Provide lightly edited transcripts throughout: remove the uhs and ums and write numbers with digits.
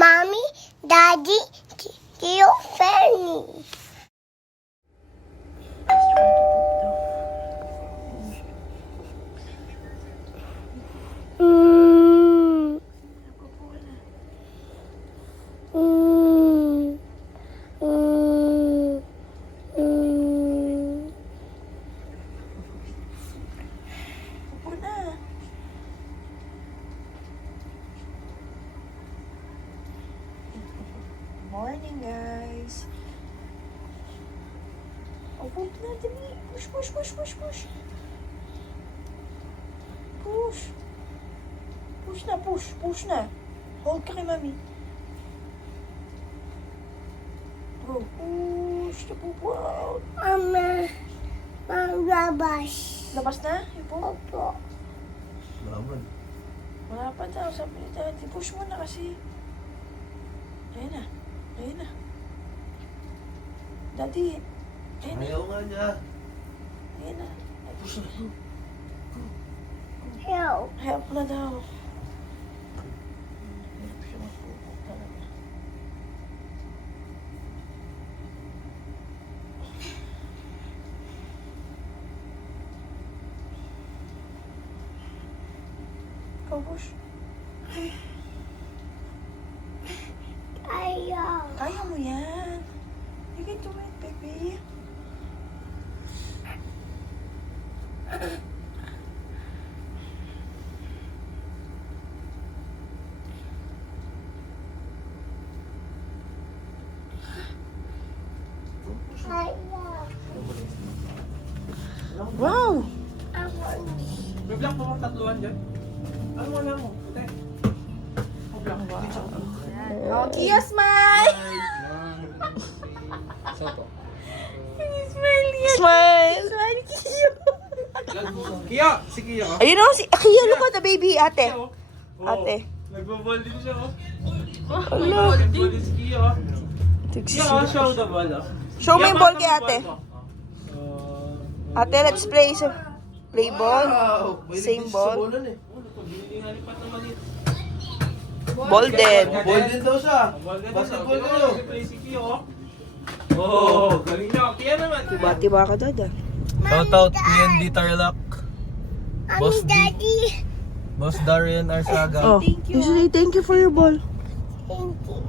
Mommy, Daddy, Tio, Fanny. Mm. Mm. Mm. Mm. Upo na. Morning, guys. Upo na, dali. Push, push, push, push, push. Push. Push na, push. Push na. Hold ka kay mami. Go. Push. Pupo out. Mama, labas. Labas na? Ipo? Opo. Laban. Wala pa daw. Sabi ni Daddy. Push mo na kasi. Ayun na. Ayun na. Daddy. Ayun na. Ayaw nga niya. Ayun na. Push na. Help. Help na daw. Hirap siya magpupo talaga. Go, push. Ayaw. Kaya mo yan. You can do it, baby. Ayaw. Wow! May black po mga tatluhan dyan. Ano mo na mo? Ate. Black ba? Oh, Kia, smile! Soto. Smile yan. Smile! Smile, Kia! Kiyo! Si Kiyo. Ayun o, si Kia, look at the baby, ate. Ate. Nagbaball din siya. Ala. Nagbaball din si Kiyo. Kiyo, show the ball. Show mo yung ball kay ate. Ate, let's play. Play ball. Same ball. Ball din. Ball din daw siya. Basketball kayo. Oh, galing niya. Kiyo naman. Tiba-tiba ka, dada. Shout out PND Tarlac. Boss D. Daddy. Boss Darian Arsaga. Oh, you say thank you for your ball. Thank you.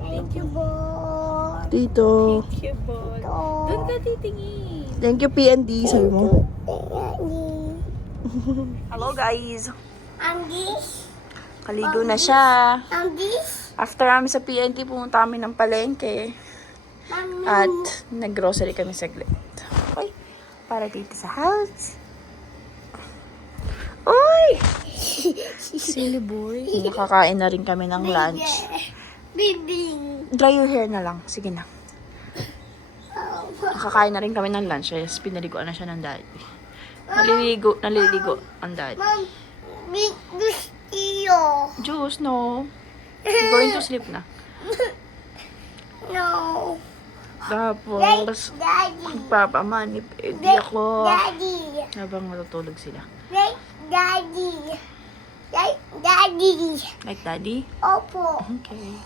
Thank you, boy. Dito. Doon ka Thank you, PND. Sabi mo. titingin. Hello, guys. Ang this. Kaligo na siya. Ang this. After namin sa PND, pumunta kami ng palengke. Mami. At nag-grocery kami saglit. Uy, para dito sa house. Uy! Silly boy. Nakakain na rin kami ng lunch. Bibing. Dry your hair na lang. Sige na. Nakakain na rin kami ng lunch. Yes, pinaliguan na siya ng daddy. Naliligo ang daddy. Mom, big gusto. Juice, no. You're going to sleep na. No. Tapos, Daddy. magpapamanip. Di ako. Daddy. Habang matutulog sila. Daddy. Daddy. Like daddy? Opo. Okay.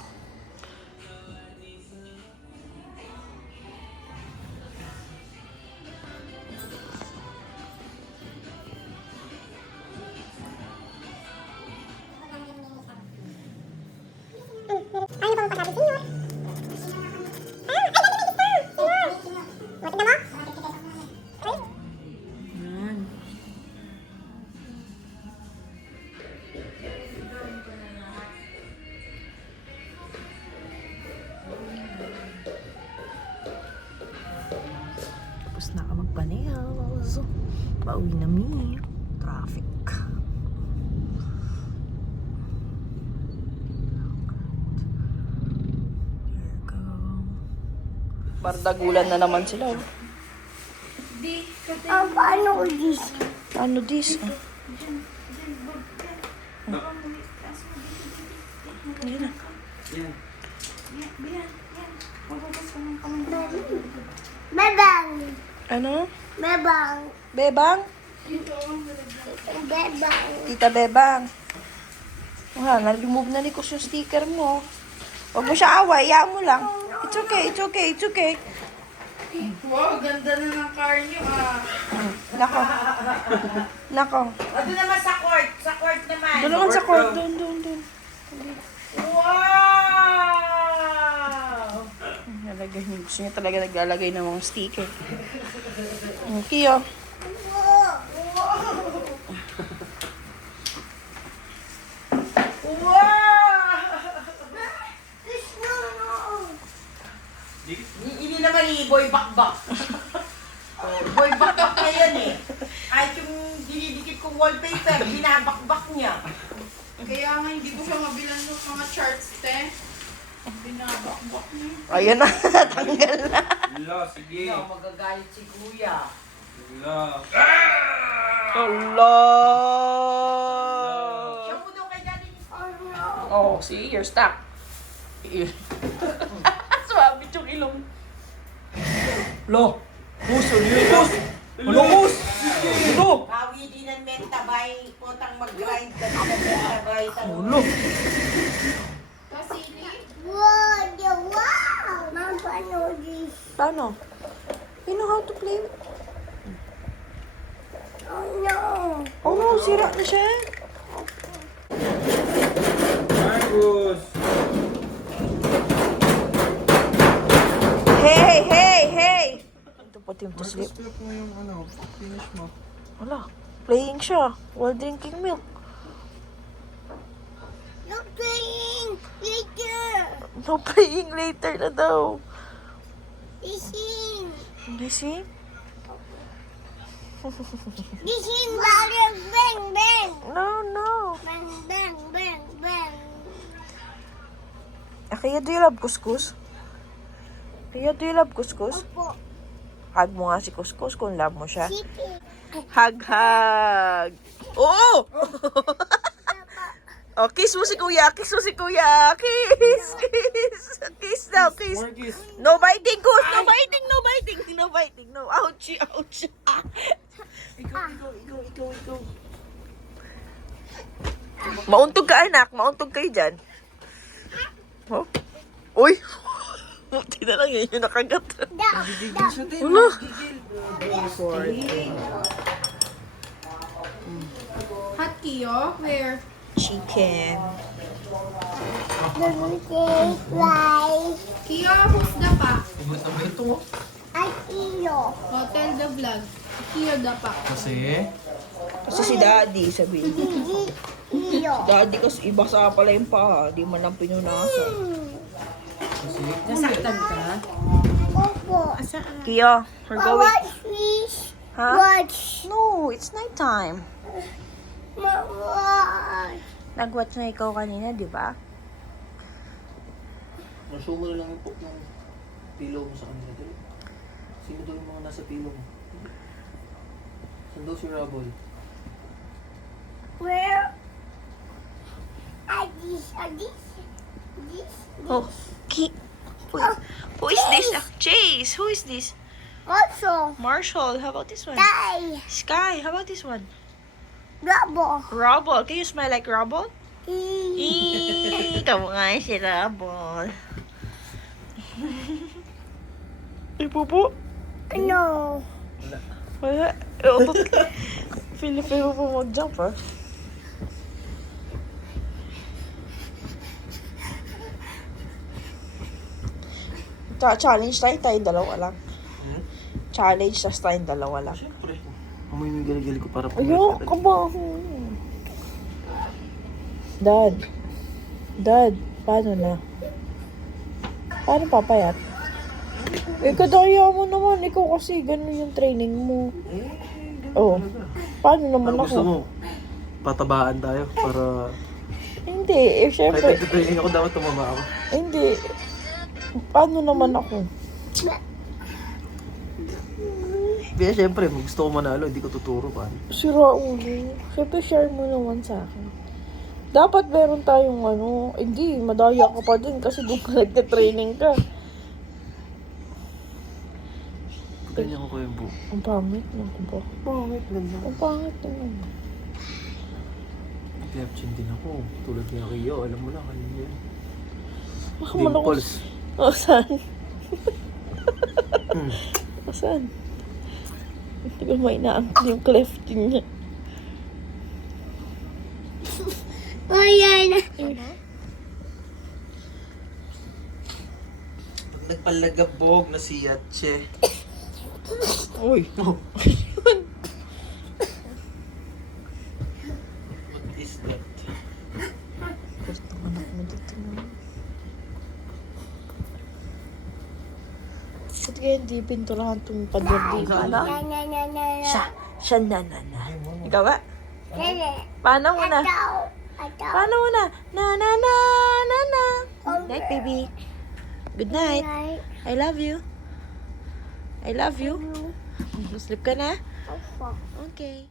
Ano bang pasabi sa'yo? Yan. Tapos na ka magpa-nails. Pauwi na mi. Traffic. Here go. Bardagulan na naman sila. Oh. Paano this? Ano this? Oh. Ayan na. Bebang. Ano? Bebang. Bebang? Bebang. Tita Bebang. Wala, na-remove na ni Kus yung sticker mo. Huwag mo siya away, iyaan mo lang. It's okay, it's okay, it's okay. Wow, ganda na ng car niyo ah. Nako. Nako. O, doon naman sa court. Sa court naman. Doon naman sa court. Doon. Wow! Nalagay niya. Gusto niya talaga naglalagay ng mga sticker. Okay, oh. Hindi naman boy bakbak. Oh, boy bakbak na yan eh. Kahit yung dinidikit kong wallpaper, binabakbak niya. Kaya nga hindi ko siya mabilan ng mga charts, te. Binabakbak niya. Ayan na, tanggal na. Wala, sige. No, magagalit si kuya. Wala. Allah! Siya mo daw kay daddy ni Oh, see, you're stuck. Swabe yung ilong. Lo! Bus, ulit! Bus! Ito! Bawi din ng mentabay, potang mag-grind ka din ng mentabay. Ulo! Kasili? Wow! Mama, noodles. Paano? You know how to play? Oh no. Oh no, sira na siya. Marcus! Hey! Ito pati yung to sleep. Flip mo yung finish mo. Wala, playing siya while drinking milk. You're playing later. No, playing later na daw. Gising. Gising? Gising, bang, bang, bang. No. Bang, bang, bang, bang. Kaya do you love kuskus? Kaya do you love kuskus? Opo. Hug mo nga si kuskus kung love mo siya. Sipi. Hug! Oo! Oh, kiss mo si kuya! Kiss! Kiss daw, kiss! More kiss. No biting, Kus! No biting! No, ouchie! Ikaw. Mauntog ka, anak. Mauntog kayo dyan. Oh? Uy! Buti na lang yun yung nakagat. Wala. Hot Kiyo? Where? Chicken. Bubukay, fly. Kiyo, who's the pa? At iyo. Hotel the vlog. Kiyo the pa. Kasi? Kasi si Daddy, sabihin. Gigi, iyo. Daddy kasi iba sa pala yung paha. Di man lang pinunasan. Nasaktan ka? Opo. Kia, we're going. Watch, fish. Ha? Watch. No, it's nighttime. Watch. Nag-watch na ikaw kanina, di ba? Show mo na lang yung pillow mo sa kanila. Dali. Sino daw yung mga nasa pillow mo? Saan daw si Raboy? Where? This. Oh, who is this? Chase, who is this? Also, Marshall, how about this one? die. Sky, how about this one? Rubble. Rubble, can you smell like rubble? E. Kamu nga si Rubble. Ipupo? No. Wala. Filipino po mag-jump, ha? Challenge tayo dalawa lang. Challenge, tas tayong dalawa lang. Siyempre. Amoy mo yung gali-gali ko para Ayoko ka ba? Dad, paano na? Paano papayat? Kadaya mo naman, ikaw kasi ganun yung training mo. Oh, paano naman Ano gusto ako? mo? Patabaan tayo para... Hindi, Kahit syempre, nagtitraining ako, dapat tumaba ako. hindi. Paano naman ako? Kaya siyempre, gusto ko manalo, hindi ko tuturo pa. Sira ulo. Syempre, share mo naman sa akin. Dapat meron tayong hindi, madaya ka pa din kasi doon ka nagte-training ka. Ganyan ko yung buhok. Ang pangit lang ko ba? Bakit ganda? Ang pangit naman. cleft chin din ako. Tulad ni Rio, alam mo na, kanina yun. Baka malakos. Dimples. O, saan? O, saan? Hindi ko may inaangkol yung cleft din niya. Ayan. Pag nagpalagabog na si Yatche. Uy. Oh. What is that? Kurtong anak mo dito naman. Ba't kaya hindi pinturahan itong pader dito? Ano? Na na na na na. Siya na. Ikaw ba? Paano mo na? Ito. Paano mo na? Na. Good night, baby. Good night. Night. I love you. I love you. Sleep ka na? Opo. Okay.